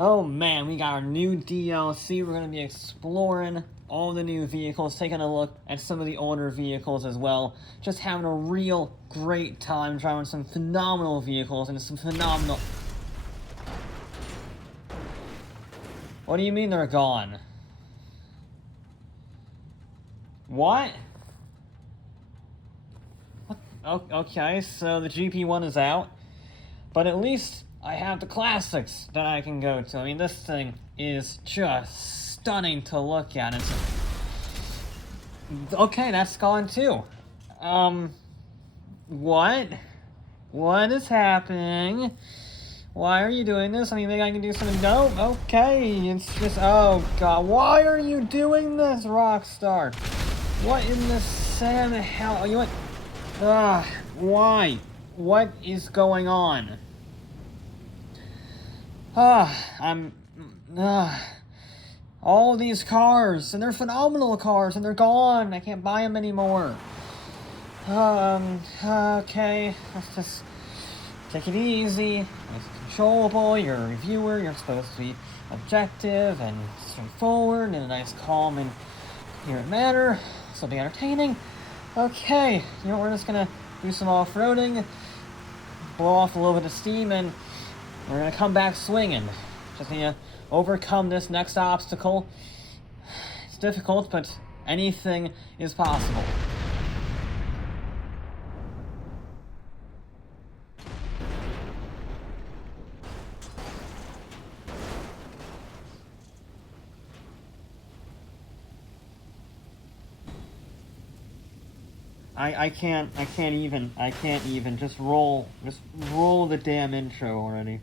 Oh man, we got our new DLC. We're going to be exploring all the new vehicles, taking a look at some of the older vehicles as well. Just having a real great time driving some phenomenal vehicles and some phenomenal... What do you mean they're gone? What? Okay, so the GP1 is out, but at least I have the classics that I can go to. I mean, this thing is just stunning to look at. Okay, that's gone too. What? What is happening? Why are you doing this? I mean, maybe I can do something. No? Okay, it's just... Oh, God. Why are you doing this, Rockstar? What in the Sam hell? You what? Why? What is going on? All these cars, and they're phenomenal cars, and they're gone. I can't buy them anymore. Okay, let's just take it easy. It's controllable. You're a reviewer. You're supposed to be objective and straightforward in a nice, calm, and coherent manner. This will be entertaining. Okay, you know, we're just gonna do some off-roading, blow off a little bit of steam, and we're gonna come back swinging. Just need to overcome this next obstacle. It's difficult, but anything is possible. I can't even. Just roll the damn intro already.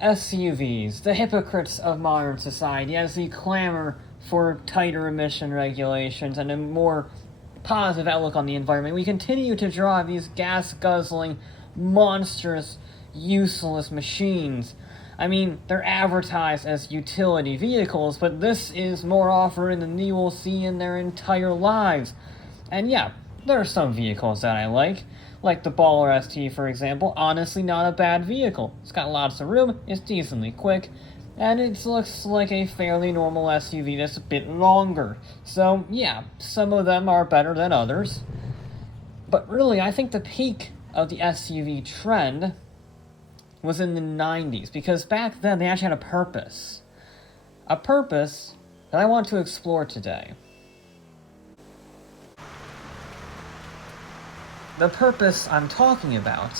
SUVs, the hypocrites of modern society, as we clamor for tighter emission regulations and a more positive outlook on the environment, we continue to drive these gas-guzzling, monstrous, useless machines. I mean, they're advertised as utility vehicles, but this is more off-roading than you will see in their entire lives. And yeah, there are some vehicles that I like the Baller ST, for example. Honestly, not a bad vehicle. It's got lots of room, it's decently quick, and it looks like a fairly normal SUV that's a bit longer. So yeah, some of them are better than others. But really, I think the peak of the SUV trend was in the 90s, because back then they actually had a purpose. A purpose that I want to explore today. The purpose I'm talking about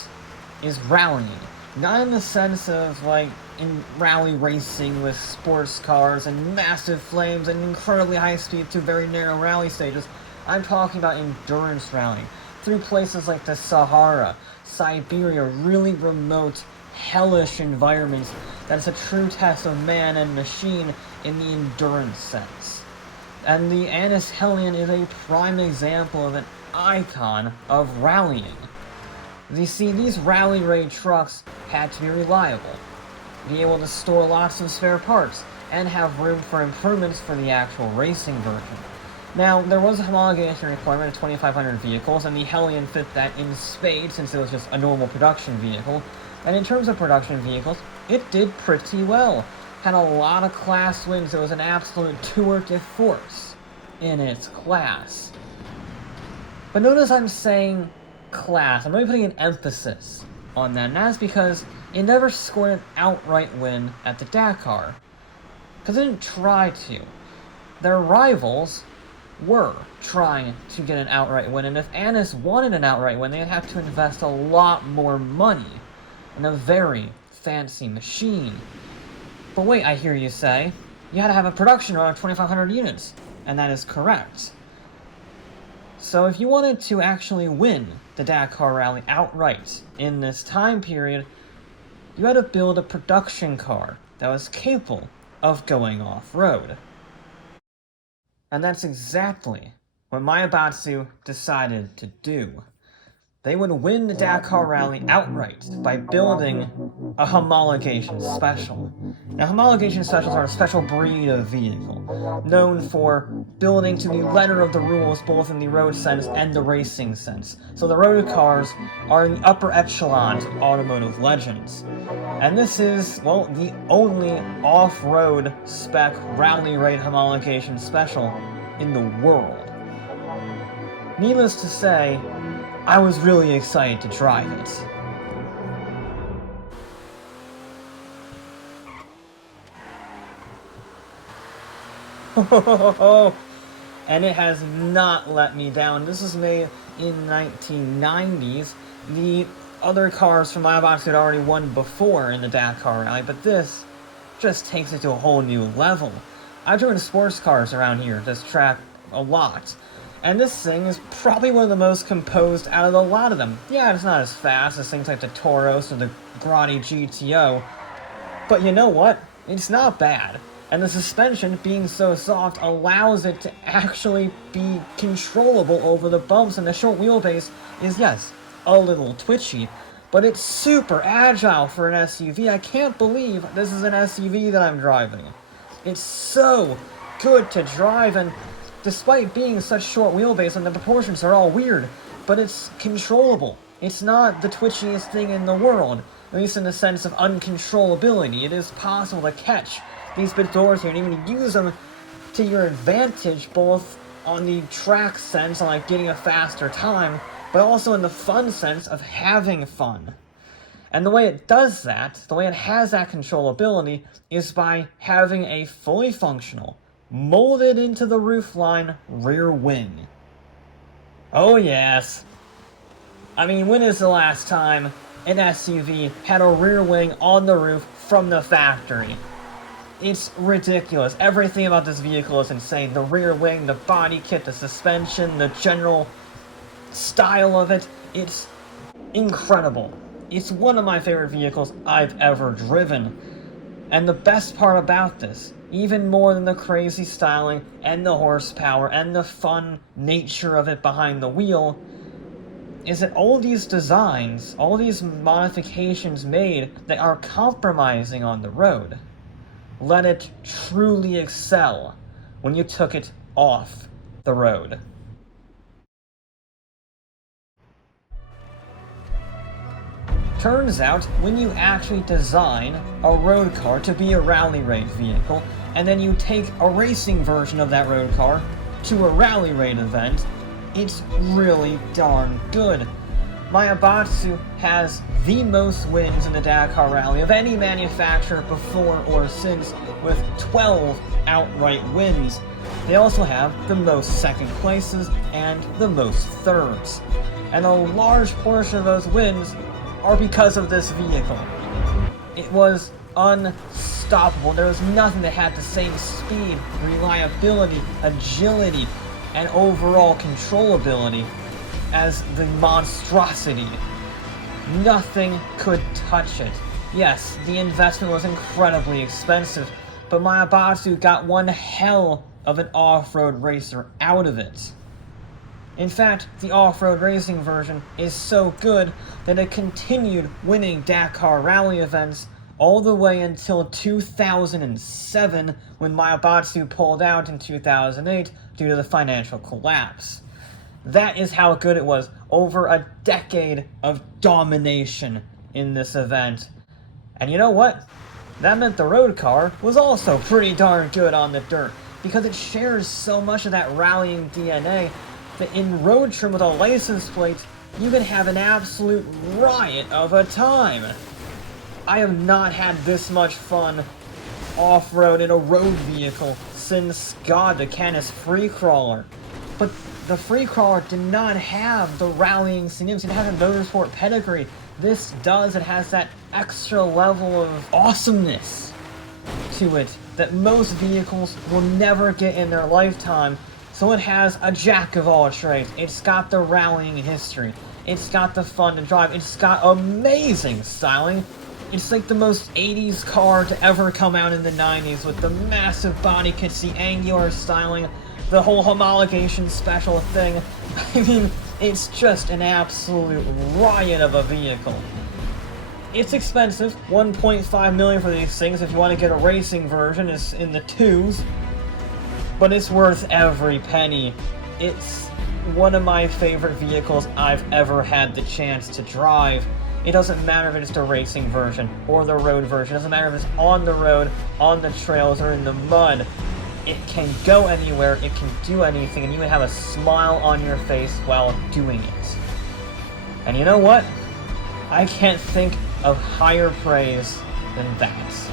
is rallying. Not in the sense of, like, in rally racing with sports cars and massive flames and incredibly high speed to very narrow rally stages. I'm talking about endurance rallying through places like the Sahara, Siberia, really remote, hellish environments that is a true test of man and machine in the endurance sense. And the Annis Hellion is a prime example of an icon of rallying. You see, these rally raid trucks had to be reliable, be able to store lots of spare parts, and have room for improvements for the actual racing version. Now, there was a homologation requirement of 2,500 vehicles, and the Hellion fit that in spades since it was just a normal production vehicle. And in terms of production vehicles, it did pretty well. Had a lot of class wins. It was an absolute tour de force in its class. But notice I'm saying class. I'm really putting an emphasis on that, and that's because it never scored an outright win at the Dakar. Because it didn't try to. Their rivals were trying to get an outright win, and if Anis wanted an outright win, they'd have to invest a lot more money in a very fancy machine. But wait, I hear you say, you had to have a production run of 2,500 units, and that is correct. So if you wanted to actually win the Dakar Rally outright in this time period, you had to build a production car that was capable of going off-road. And that's exactly what MAIBATSU decided to do. They would win the Dakar Rally outright by building a homologation special. Now, homologation specials are a special breed of vehicle, known for building to the letter of the rules both in the road sense and the racing sense. So the road cars are in the upper echelons of automotive legends. And this is, well, the only off-road spec rally raid homologation special in the world. Needless to say, I was really excited to drive it. And it has not let me down. This was made in 1990s. The other cars from MAIBATSU had already won before in the Dakar Rally, but this just takes it to a whole new level. I've driven sports cars around here, this track, a lot. And this thing is probably one of the most composed out of a lot of them. Yeah, it's not as fast as things like the Tauros or the Grotti GTO, but you know what? It's not bad. And the suspension, being so soft, allows it to actually be controllable over the bumps, and the short wheelbase is, yes, a little twitchy, but it's super agile for an SUV. I can't believe this is an SUV that I'm driving. It's so good to drive, and despite being such short wheelbase and the proportions are all weird, but it's controllable. It's not the twitchiest thing in the world, at least in the sense of uncontrollability. It is possible to catch these bit doors here and even use them to your advantage, both on the track sense, on like getting a faster time, but also in the fun sense of having fun. And the way it does that, the way it has that controllability, is by having a fully functional, molded into the roofline rear wing. Oh yes. I mean, when is the last time an SUV had a rear wing on the roof from the factory? It's ridiculous. Everything about this vehicle is insane. The rear wing, the body kit, the suspension, the general style of it. It's incredible. It's one of my favorite vehicles I've ever driven. And the best part about this, even more than the crazy styling and the horsepower and the fun nature of it behind the wheel, is that all these designs, all these modifications made that are compromising on the road, let it truly excel when you took it off the road. Turns out, when you actually design a road car to be a rally raid vehicle, and then you take a racing version of that road car to a rally raid event, it's really darn good. MAIBATSU has the most wins in the Dakar Rally of any manufacturer before or since, with 12 outright wins. They also have the most second places and the most thirds. And a large portion of those wins are because of this vehicle. It was unstoppable. There was nothing that had the same speed, reliability, agility, and overall controllability as the monstrosity. Nothing could touch it. Yes, the investment was incredibly expensive, but MAIBATSU got one hell of an off-road racer out of it. In fact, the off-road racing version is so good that it continued winning Dakar Rally events all the way until 2007, when MAIBATSU pulled out in 2008 due to the financial collapse. That is how good it was. Over a decade of domination in this event. And you know what? That meant the road car was also pretty darn good on the dirt, because it shares so much of that rallying DNA that in road trim with a license plate, you can have an absolute riot of a time. I have not had this much fun off-road in a road vehicle since, God, the Canis Free Crawler. But the Free Crawler did not have the rallying significance, it has a motorsport pedigree. This does, it has that extra level of awesomeness to it that most vehicles will never get in their lifetime. So it has a jack of all trades. It's got the rallying history. It's got the fun to drive. It's got amazing styling. It's like the most 80s car to ever come out in the 90s with the massive body kits, the angular styling, the whole homologation special thing. I mean, it's just an absolute riot of a vehicle. It's expensive, $1.5 million for these things. If you want to get a racing version, it's in the twos. But it's worth every penny. It's one of my favorite vehicles I've ever had the chance to drive. It doesn't matter if it's the racing version or the road version. It doesn't matter if it's on the road, on the trails, or in the mud. It can go anywhere, it can do anything, and you can have a smile on your face while doing it. And you know what? I can't think of higher praise than that.